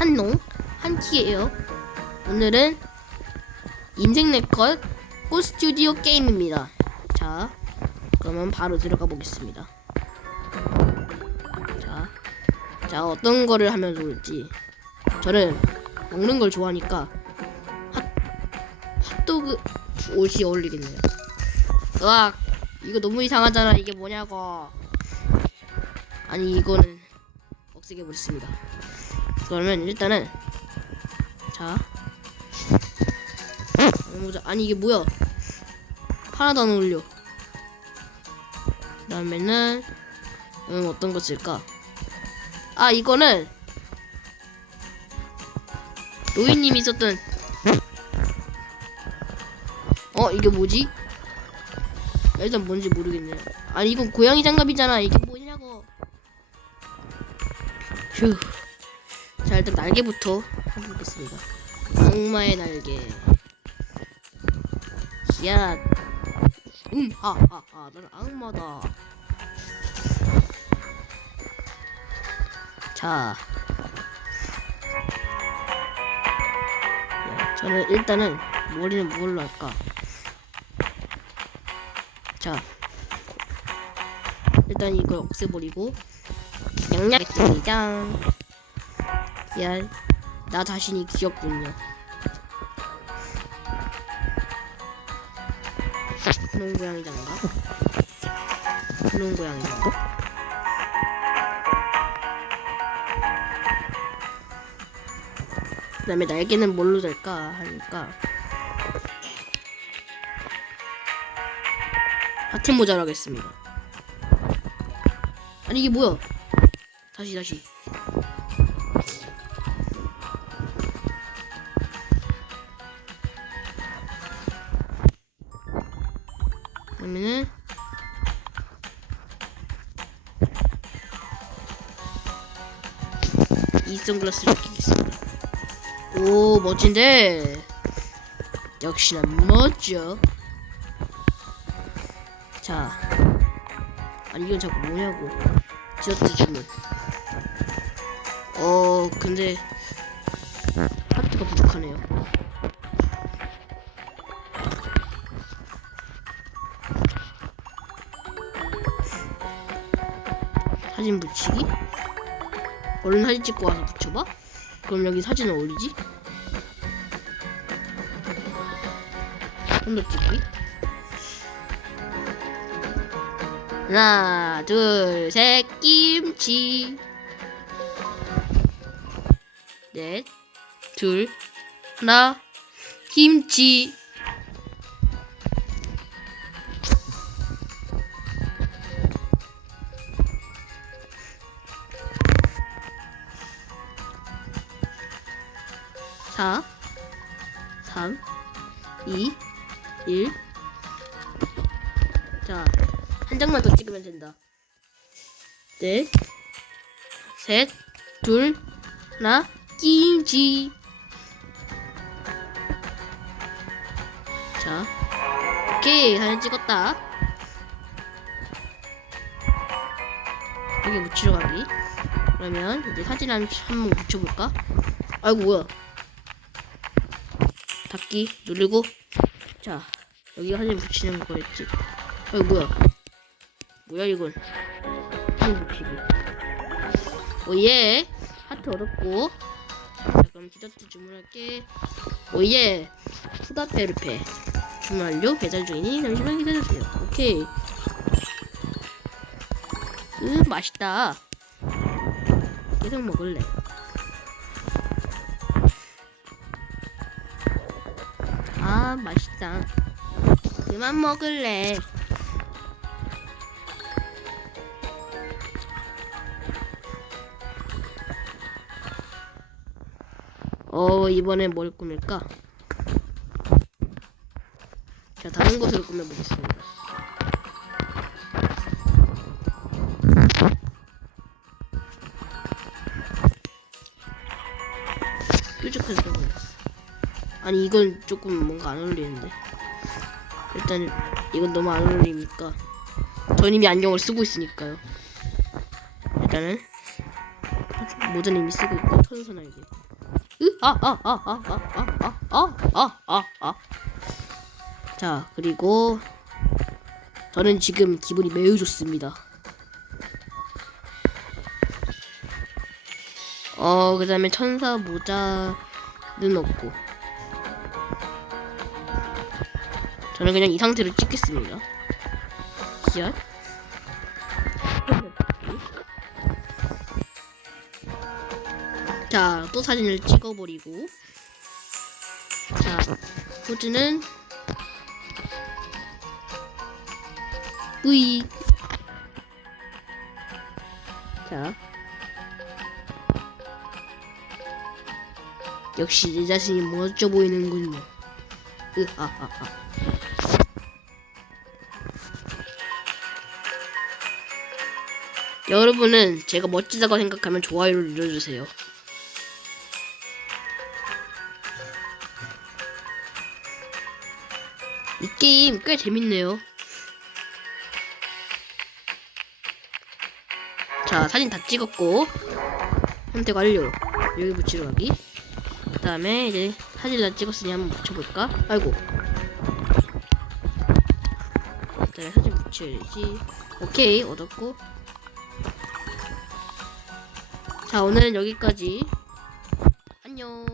한농 한키예요. 오늘은 인생 네컷 꽃 스튜디오 게임입니다. 자, 그러면 바로 들어가 보겠습니다. 자, 자 어떤 거를 하면 좋을지. 저는 먹는 걸 좋아하니까 핫 핫도그 옷이 어울리겠네요. 으악, 이거 너무 이상하잖아. 이게 뭐냐고. 아니 이거는 없애게 버렸습니다. 그러면 일단은 자 보자. 아니 이게 뭐야? 하나도 안 어울려. 그다음에는 음, 어떤 거 쓸까? 아 이거는 노인님이 썼던 어 이게 뭐지? 일단 뭔지 모르겠네요. 아니 이건 고양이 장갑이잖아. 이게 뭐냐고. 휴. 자 일단 날개부터 해보겠습니다. 악마의 날개. 야. 음, 하, 하, 하. 난 악마다. 자. 야, 저는 일단은 머리는 뭘로 할까? 자. 일단 이걸 없애버리고 양양했 야, 나 자신이 귀엽군요. 분홍 고양이 장가? 분홍 고양이 장가? 그 다음에 날개는 뭘로 될까 하니까 하트 모자로 하겠습니다. 아니 이게 뭐야? 다시 다시. 그러면은 이 선글라스를 끼겠습니다. 오 멋진데 역시나 멋져. 자, 아니 이건 자꾸 뭐냐고 디저트 주문. 어 근데 하트가 부족하네요. 사진 붙이기? 얼른 사진 찍고 와서 붙여봐? 그럼 여기 사진을 올리지? 좀 더 찍기? 하나, 둘, 셋, 김치. 넷, 둘, 하나, 김치. 사, 삼, 이, 일. 자, 한 장만 더 찍으면 된다. 넷, 셋, 둘, 하나, 김치. 자, 오케이, 사진 찍었다. 여기 묻히러 가기. 그러면 이제 사진 한, 한번 묻혀볼까? 아이고, 뭐야. 닫기 누르고. 자 여기 사진 붙이는 거였지? 아이고 뭐야? 뭐야 이건 사진 붙이기. 오예. 하트 얻었고. 자 그럼 디저트 주문할게. 오예. 푸다페르페. 주문 완료 배달 중이니? 잠시만 기다려주세요. 오케이. 음 맛있다. 계속 먹을래 아 맛있다. 그만 먹을래. 어 이번엔 뭘 꾸밀까? 자 다른 것으로 꾸며보겠습니다. 뾰족한 선글라스 아니 이건 조금 뭔가 안 어울리는데 일단 이건 너무 안 어울리니까 전 이미 안경을 쓰고 있으니까요 일단은 모자는 이미 쓰고 있고 천선 알게 으아아아아아아아아아아 자 그리고 저는 지금 기분이 매우 좋습니다. 어 그 다음에 천사 모자는 없고 저는 그냥 이 상태로 찍겠습니다. 기아 자, 또 사진을 찍어버리고. 자, 포즈는 뿌이. 자. 역시 내 자신이 멋져 보이는군요. 으하하하. 여러분은 제가 멋지다고 생각하면 좋아요를 눌러주세요. 이 게임 꽤 재밌네요. 자, 사진 다 찍었고 선택 완료. 여기 붙이러 가기. 그 다음에 이제 사진 다 찍었으니 한번 붙여볼까? 아이고. 그 다음에 사진 붙여야지. 오케이 얻었고. 자, 오늘은 여기까지. 안녕.